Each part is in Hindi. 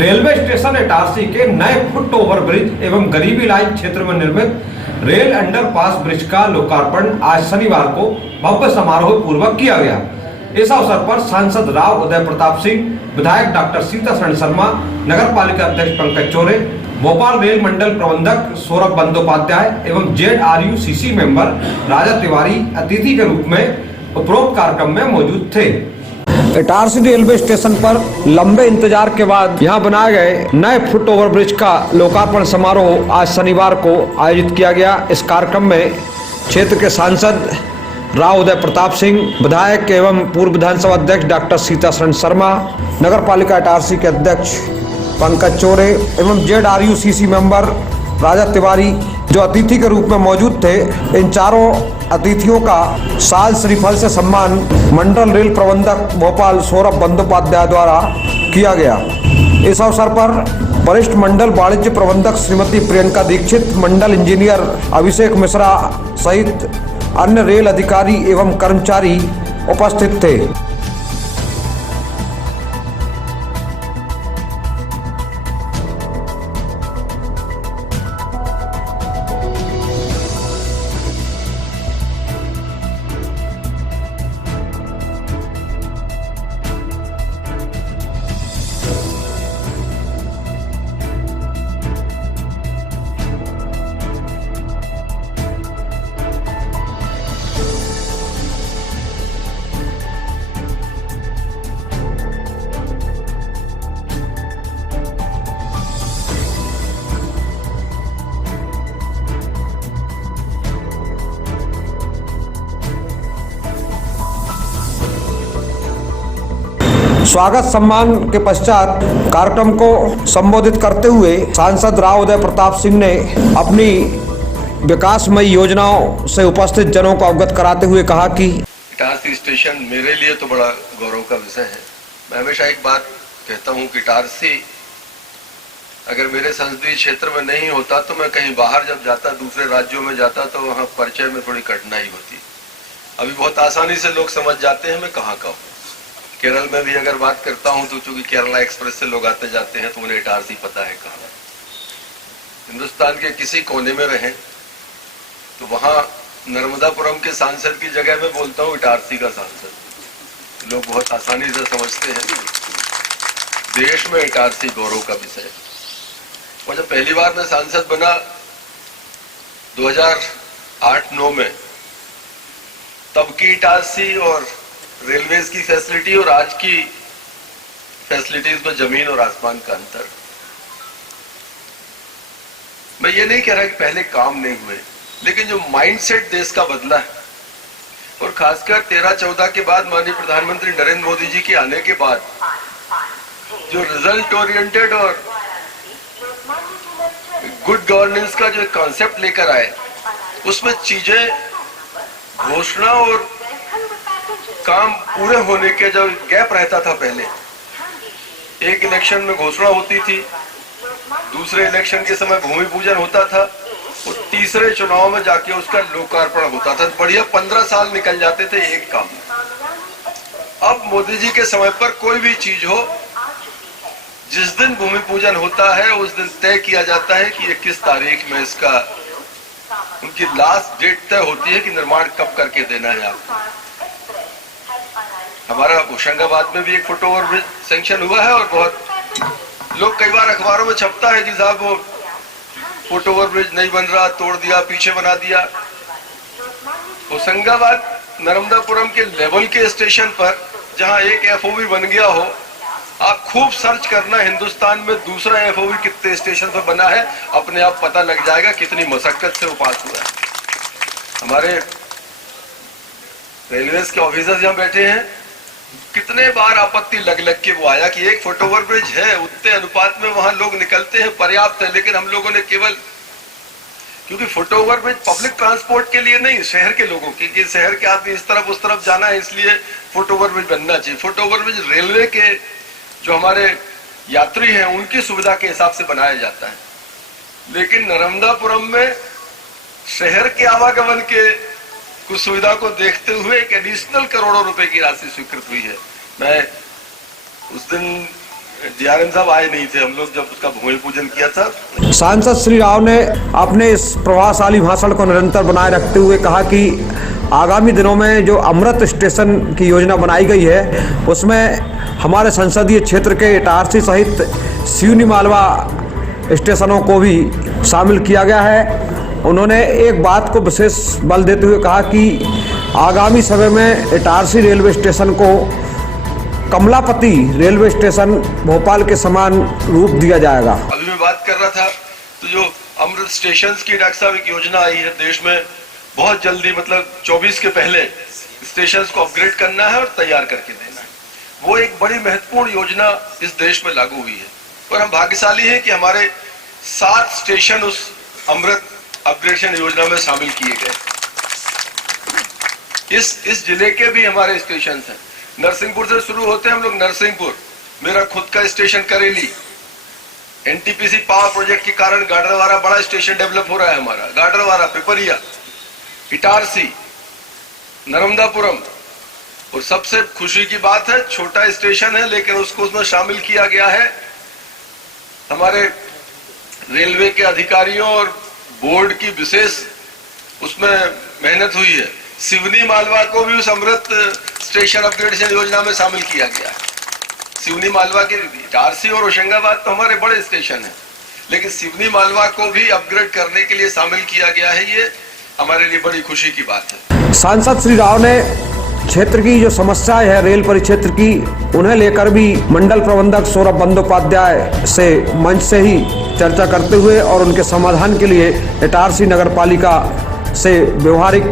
रेलवे स्टेशन इटारसी के नए फुट ओवर ब्रिज एवं गरीबी लाइन क्षेत्र में निर्मित रेल अंडरपास ब्रिज का लोकार्पण आज शनिवार को भव्य समारोह पूर्वक किया गया। इस अवसर पर सांसद राव उदय प्रताप सिंह, विधायक डॉक्टर सीतासरण शर्मा, नगर पालिका अध्यक्ष पंकज चोरे, भोपाल रेल मंडल प्रबंधक सौरभ बंदोपाध्याय एवं ZRUCC मेंबर राजा तिवारी अतिथि के रूप में उपरोक्त कार्यक्रम में मौजूद थे। इटारसी रेलवे स्टेशन पर लंबे इंतजार के बाद यहां बनाए गए नए फुट ओवर ब्रिज का लोकार्पण समारोह आज शनिवार को आयोजित किया गया। इस कार्यक्रम में क्षेत्र के सांसद राव उदय प्रताप सिंह, विधायक एवं पूर्व विधानसभा अध्यक्ष डॉक्टर सीतासरण शर्मा, नगर पालिका इटारसी के अध्यक्ष पंकज चोरे एवं ZRUCC मेंबर राजा तिवारी जो अतिथि के रूप में मौजूद थे, इन चारों अतिथियों का साल श्रीफल से सम्मान मंडल रेल प्रबंधक भोपाल सौरभ बंदोपाध्याय द्वारा किया गया। इस अवसर पर वरिष्ठ मंडल वाणिज्य प्रबंधक श्रीमती प्रियंका दीक्षित, मंडल इंजीनियर अभिषेक मिश्रा सहित अन्य रेल अधिकारी एवं कर्मचारी उपस्थित थे। स्वागत सम्मान के पश्चात कार्यक्रम को संबोधित करते हुए सांसद राव उदय प्रताप सिंह ने अपनी विकासमयी योजनाओं से उपस्थित जनों को अवगत कराते हुए कहा कि इटारसी स्टेशन मेरे लिए तो बड़ा गौरव का विषय है। मैं हमेशा एक बात कहता हूं कि इटारसी अगर मेरे संसदीय क्षेत्र में नहीं होता तो मैं कहीं बाहर जब जाता, दूसरे राज्यों में जाता, तो वहां परिचय में थोड़ी कठिनाई होती। अभी बहुत आसानी से लोग समझ जाते हैं मैं कहाँ का हूँ। केरल में भी अगर बात करता हूं तो चूंकि केरला एक्सप्रेस से लोग आते जाते हैं तो उन्हें इटारसी पता है कहाँ। हिंदुस्तान के किसी कोने में रहें तो वहां नर्मदापुरम के सांसद की जगह में बोलता हूं इटारसी का सांसद। लोग बहुत आसानी से समझते हैं। देश में इटारसी गौरव का विषय है। और जब पहली बार मैं सांसद बना 2008-9 में, तब की इटारसी और रेलवेज की फैसिलिटी और आज की फैसिलिटीज में जमीन और आसमान का अंतर। मैं ये नहीं कह रहा कि पहले काम नहीं हुए, लेकिन जो माइंडसेट देश का बदला है और खासकर 13-14 के बाद माननीय प्रधानमंत्री नरेंद्र मोदी जी के आने के बाद जो रिजल्ट ओरिएंटेड और गुड गवर्नेंस का जो कॉन्सेप्ट लेकर आए, उसमें चीजें घोषणा और काम पूरे होने के जो गैप रहता था, पहले एक इलेक्शन में घोषणा होती थी, दूसरे इलेक्शन के समय भूमि पूजन होता था और तीसरे चुनाव में जाके उसका लोकार्पण होता था। बढ़िया 15 साल निकल जाते थे एक काम में। अब मोदी जी के समय पर कोई भी चीज हो, जिस दिन भूमि पूजन होता है उस दिन तय किया जाता है कि 21 तारीख में इसका उनकी लास्ट डेट तय होती है कि निर्माण कब करके देना है आपको। हमारा होशंगाबाद में भी एक फुट ओवर ब्रिज सैंक्शन हुआ है और बहुत लोग, कई बार अखबारों में छपता है कि साहब वो फुट ओवर ब्रिज नहीं बन रहा, तोड़ दिया, पीछे बना दिया। होशंगाबाद नर्मदापुरम के लेवल के स्टेशन पर जहां एक FOB बन गया हो, आप खूब सर्च करना हिंदुस्तान में दूसरा FOB कितने स्टेशन पर बना है, अपने आप पता लग जाएगा कितनी मशक्कत से वो पास हुआ है। हमारे रेलवेज के ऑफिसर्स यहाँ बैठे हैं, कितने बार आपत्ति लग के वो आया कि एक फुट ओवर ब्रिज है, उतने अनुपात में वहां लोग निकलते हैं, पर्याप्त है, लेकिन हम लोगों ने केवल, क्योंकि foot over bridge public transport के लिए नहीं, शहर के लोगों के, कि शहर के आदमी इस तरफ उस तरफ जाना है, इसलिए फुट ओवर ब्रिज बनना चाहिए। फुट ओवर ब्रिज रेलवे के जो हमारे यात्री हैं उनकी सुविधा के हिसाब से बनाया जाता है, लेकिन नर्मदापुरम में शहर के आवागमन के कुछ सुविधा को देखते हुए एक एडिशनल करोड़ों रुपए की राशि स्वीकृत हुई है। मैं उस दिन डीआरएम साहब आए नहीं थे, हम लोग जब उसका भूमि पूजन किया था। सांसद श्री राव ने अपने इस प्रभावशाली भाषण को निरंतर बनाए रखते हुए कहा कि आगामी दिनों में जो अमृत स्टेशन की योजना बनाई गई है उसमें हमारे संसदीय क्षेत्र के इटारसी सहित सिवनी मालवा स्टेशनों को भी शामिल किया गया है। उन्होंने एक बात को विशेष बल देते हुए कहा कि आगामी समय में इटारसी रेलवे स्टेशन को कमलापति रेलवे स्टेशन भोपाल के समान रूप दिया जाएगा। अभी मैं बात कर रहा था तो जो अमृत स्टेशन की डॉक्टर साहब एक योजना आई है देश में, बहुत जल्दी मतलब 24 के पहले स्टेशन को अपग्रेड करना है और तैयार करके देना है। वो एक बड़ी महत्वपूर्ण योजना इस देश में लागू हुई है और हम भाग्यशाली हैं कि हमारे 7 स्टेशन उस अमृत अपग्रेडेशन योजना में शामिल किए गए। इस जिले के भी हमारे स्टेशन हैं। नरसिंहपुर से शुरू होते हैं हम लोग, नरसिंहपुर, मेरा खुद का स्टेशन करेली, एनटीपीसी पावर प्रोजेक्ट के कारण गाडरवारा बड़ा स्टेशन डेवलप हो रहा है हमारा, गाडरवारा, पिपरिया, इटारसी, नर्मदापुरम। और सबसे खुशी की बात है, छोटा स्टेशन है लेकिन उसको उसमें शामिल किया गया है। हमारे रेलवे के अधिकारियों और बोर्ड की विशेष उसमें मेहनत हुई है। सिवनी मालवा को भी उस अमृत स्टेशन अपग्रेडेशन योजना में शामिल किया गया है। सिवनी मालवा के इटारसी और होशंगाबाद तो हमारे बड़े स्टेशन हैं, लेकिन सिवनी मालवा को भी अपग्रेड करने के लिए शामिल किया गया है। ये हमारे लिए बड़ी खुशी की बात है। सांसद श्री राव ने क्षेत्र की जो समस्याएं है रेल परिक्षेत्र की, उन्हें लेकर भी मंडल प्रबंधक सौरभ बंदोपाध्याय से मंच से ही चर्चा करते हुए और उनके समाधान के लिए इटारसी नगर पालिका से व्यवहारिक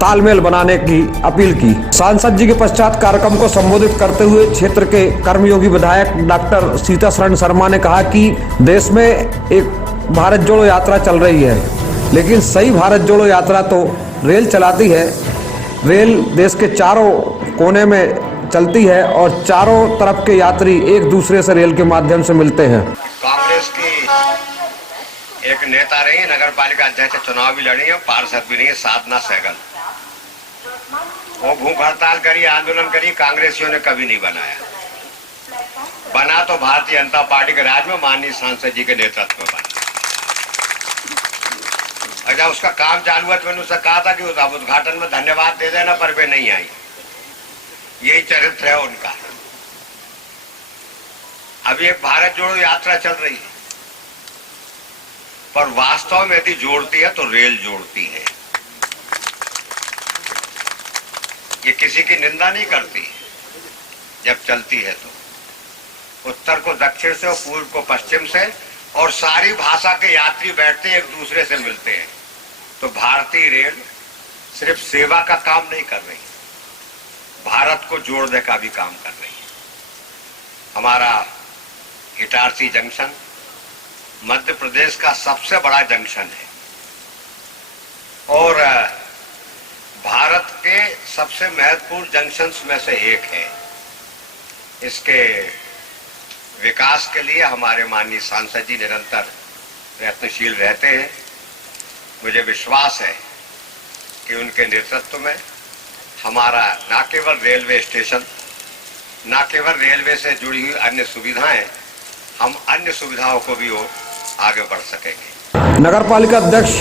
तालमेल बनाने की अपील की। सांसद जी के पश्चात कार्यक्रम को संबोधित करते हुए क्षेत्र के कर्मयोगी विधायक डॉक्टर सीता शरण शर्मा ने कहा कि देश में एक भारत जोड़ो यात्रा चल रही है, लेकिन सही भारत जोड़ो यात्रा तो रेल चलाती है। रेल देश के चारों कोने में चलती है और चारों तरफ के यात्री एक दूसरे से रेल के माध्यम से मिलते हैं। कांग्रेस की एक नेता रही, नगर पालिका अध्यक्ष चुनाव भी लड़ी है, पार्षद भी नहीं है, साधना सहगल। वो भूख हड़ताल करी, आंदोलन करी, कांग्रेसियों ने कभी नहीं बनाया। बना तो भारतीय जनता पार्टी के राज में माननीय सांसद जी के नेतृत्व में बना। जब उसका काम चालू हुआ तो मैंने उससे कहा था कि उस उद्घाटन में धन्यवाद दे देना, पर वे नहीं आई। यही चरित्र है उनका। अभी एक भारत जोड़ो यात्रा चल रही है, पर वास्तव में यदि जोड़ती है तो रेल जोड़ती है। ये किसी की निंदा नहीं करती जब चलती है तो। उत्तर को दक्षिण से और पूर्व को पश्चिम से, और सारी भाषा के यात्री बैठते हैं, एक दूसरे से मिलते हैं। तो भारतीय रेल सिर्फ सेवा का काम नहीं कर रही, भारत को जोड़ने का भी काम कर रही है। हमारा इटारसी जंक्शन मध्य प्रदेश का सबसे बड़ा जंक्शन है और भारत के सबसे महत्वपूर्ण जंक्शंस में से एक है। इसके विकास के लिए हमारे माननीय सांसद जी निरंतर प्रयत्नशील रहते हैं। मुझे विश्वास है कि उनके नेतृत्व में हमारा न केवल रेलवे स्टेशन, न केवल रेलवे से जुड़ी हुई अन्य सुविधाएं, हम अन्य सुविधाओं को भी और आगे बढ़ सकेंगे। नगर पालिका अध्यक्ष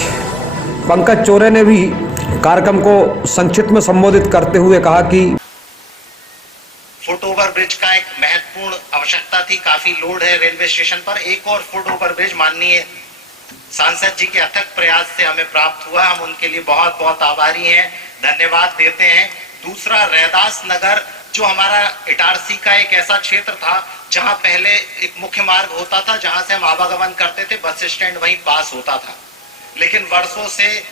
पंकज चौरे ने भी कार्यक्रम को संक्षिप्त में संबोधित करते हुए कहा कि फुट ओवर ब्रिज का एक महत्वपूर्ण आवश्यकता थी, काफी लोड है रेलवे स्टेशन पर। एक और फुट ओवर ब्रिज माननीय सांसद जी के अथक प्रयास से हमें प्राप्त हुआ, हम उनके लिए बहुत बहुत आभारी हैं, धन्यवाद देते हैं। दूसरा, रैदास नगर जो हमारा इटारसी का एक ऐसा क्षेत्र था जहां पहले एक मुख्य मार्ग होता था, जहां से हम आवागमन करते थे, बस स्टैंड वहीं पास होता था, लेकिन वर्षों से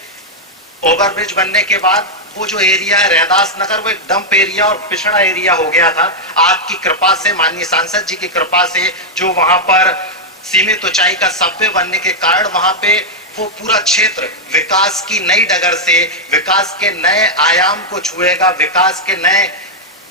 ओवरब्रिज बनने के बाद वो जो एरिया है रैदास नगर, वो एक डंप एरिया और पिछड़ा एरिया हो गया था। आपकी कृपा से, माननीय सांसद जी की कृपा से, जो वहां पर सीमित ऊंचाई का सबवे बनने के कारण वहां पे वो पूरा क्षेत्र विकास की नई डगर से, विकास के नए आयाम को छुएगा, विकास के नए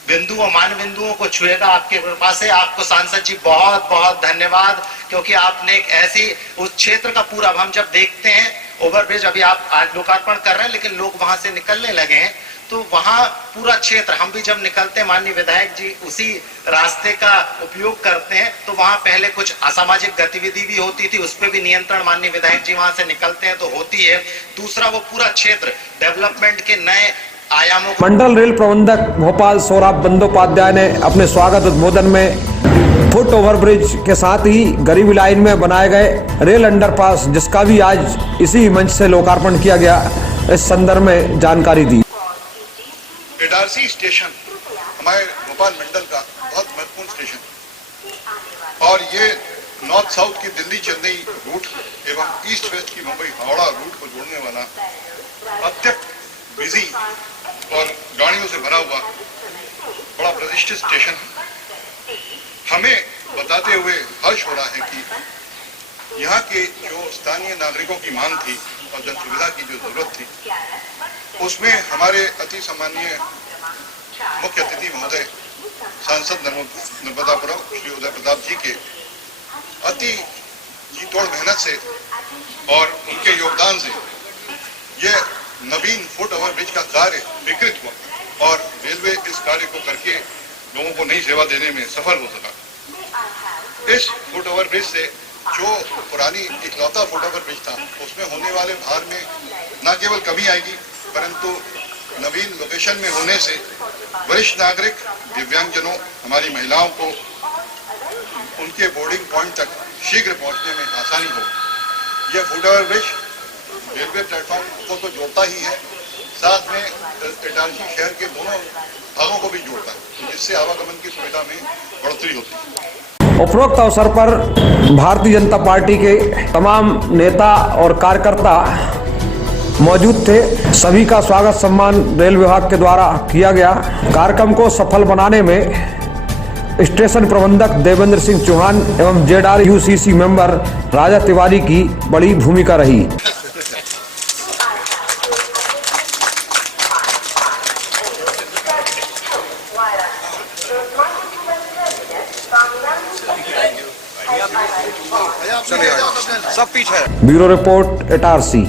बिंदुओं, मान बिंदुओं को छुएगा आपके कृपा से। आपको सांसद जी बहुत बहुत धन्यवाद, क्योंकि आपने एक ऐसी उस क्षेत्र का पूरा, अब हम जब देखते हैं ओवरब्रिज, अभी आप आज लोकार्पण कर रहे हैं लेकिन लोग वहां से निकलने लगे हैं, तो वहां पूरा क्षेत्र, हम भी जब निकलते हैं माननीय विधायक जी उसी रास्ते का उपयोग करते हैं, तो वहां पहले कुछ असामाजिक गतिविधि भी होती थी, उस पर भी नियंत्रण माननीय विधायक जी वहां से निकलते हैं तो होती है। दूसरा, वो पूरा क्षेत्र डेवलपमेंट के नए आयामों को मंडल रेल प्रबंधक भोपाल सौरभ बंदोपाध्याय ने अपने स्वागत उद्बोधन में फुट ओवरब्रिज के साथ ही गरीबी लाइन में बनाए गए रेल अंडरपास, जिसका भी आज इसी मंच से लोकार्पण किया गया, इस संदर्भ में जानकारी दी। इटारसी स्टेशन हमारे भोपाल मंडल का बहुत महत्वपूर्ण स्टेशन और ये नॉर्थ साउथ की दिल्ली चेन्नई रूट एवं ईस्ट वेस्ट की मुंबई हावड़ा रूट को जोड़ने वाला अत्यंत बिजी और गाड़ियों से भरा हुआ बड़ा प्रतिष्ठित स्टेशन है। हमें बताते हुए हर्ष हो रहा है कि यहाँ के जो स्थानीय नागरिकों की मांग थी और जन सुविधा की जो जरूरत थी, उसमें हमारे अति सम्माननीय मुख्य अतिथि महोदय सांसद नर्मदापुरम श्री उदय प्रताप जी के अति जी तोड़ मेहनत से और उनके योगदान से ये नवीन फुट ओवर ब्रिज का कार्य विकृत हुआ और रेलवे इस कार्य को करके लोगों को नई सेवा देने में सफल हो सका। इस फुट ओवर ब्रिज से जो पुरानी इकलौता फुट ओवर ब्रिज था, उसमें होने वाले भार में न केवल कमी आएगी, परंतु नवीन लोकेशन में होने से वरिष्ठ नागरिक, दिव्यांगजनों, हमारी महिलाओं को उनके बोर्डिंग पॉइंट तक शीघ्र पहुंचने में आसानी होगी। यह foot over bridge railway platform को तो जोड़ता ही है, साथ में इटारसी शहर के दोनों भागों को भी जोड़ता है, जिससे आवागमन की सुविधा में बढ़ोतरी होती है। उपरोक्त अवसर पर भारतीय जनता पार्टी के तमाम नेता और कार्यकर्ता मौजूद थे। सभी का स्वागत सम्मान रेल विभाग के द्वारा किया गया। कार्यक्रम को सफल बनाने में स्टेशन प्रबंधक देवेंद्र सिंह चौहान एवं JRUCC मेंबर राजा तिवारी की बड़ी भूमिका रही। सब पीछे ब्यूरो रिपोर्ट इटारसी।